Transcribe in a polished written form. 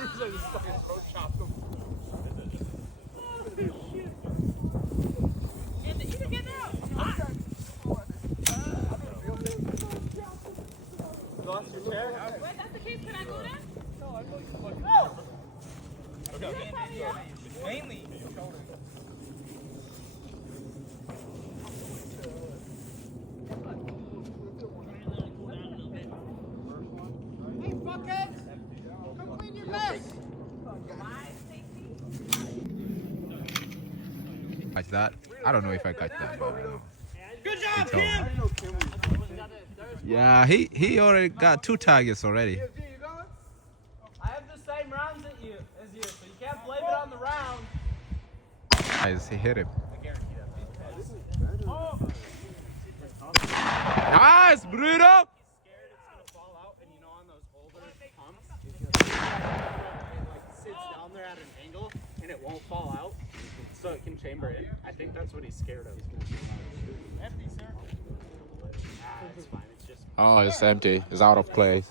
just fucking throat chopped him. Lost your chair? Wait, that's the case. Can I go there? No, I know you fucking. Okay. Mainly. Hey, fuckheads! Come clean your mess! Catch that? I don't know if I catch that, but Good he job, told me. Kim! Yeah, he already got 2 targets already. I have the same rounds as you, so you can't blame it on the round. Nice, he hit him. I guarantee that. Nice, Bruno! Scared it's gonna fall out, and you know on those older pumps, it like sits down there at an angle, and it won't fall out, so it can chamber in. I think that's what he's scared of. Empty, sir. It's fine. It's just. Oh, it's empty. It's out of play.